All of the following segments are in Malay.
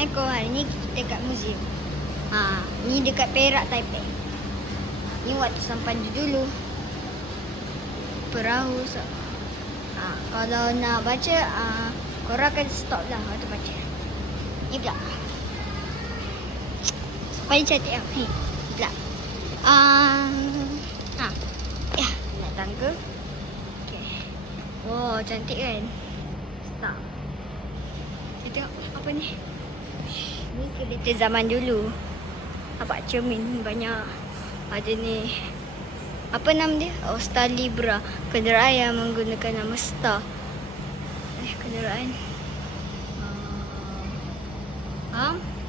Assalamualaikum. Hari ni kita dekat museum. Ni dekat Perak, Taipei. Ni waktu sampan dulu. Perahu. Kalau nak baca, korang akan stop lah waktu baca. Ni pula. Paling cantik lah. Ni pula. Nak tangga. Okay. Wow, cantik kan? Stop. Kita tengok apa ni? Ni kereta zaman dulu. Nampak cermin banyak. Ada ni. Apa nama dia? Oh, Star Libra. Kenderaan yang menggunakan nama Star. Kenderaan.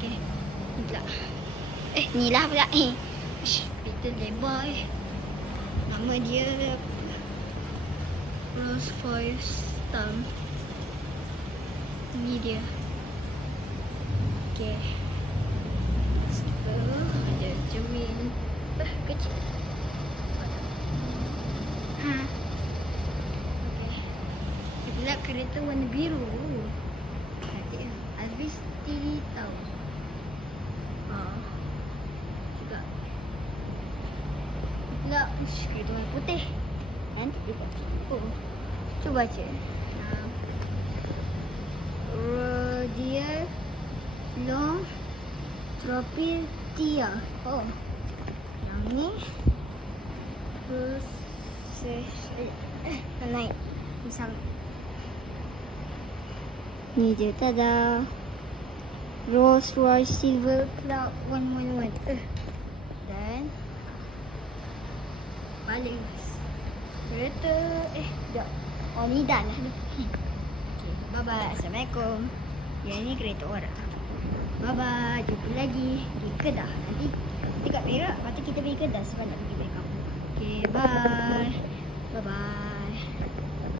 Okay. Ni pula. Ni lah pula. Kereta lebar Nama dia Rolls-Royce Star. Ni dia. Okay. Ada cermin. Kecil. Okay. Dia pula kereta warna biru. Cantik lah. Alvis Tau. Juga. Dia pula kereta warna putih. Cantik juga. Cuba baca. Rodial Long Tropil Tia. Yang ni naik ni sama. Ni dia, tada. Rolls Royce Silver Cloud 111. Dan paling kereta sekejap. Ni dah lah. Okay, bye bye. Assalamualaikum. Yang ni kereta orang. Bye bye. Jumpa lagi di Kedah. Nanti dekat Perak, lepas tu kita pergi Kedah sebab nak pergi balik kampung. Okay, bye. Bye bye.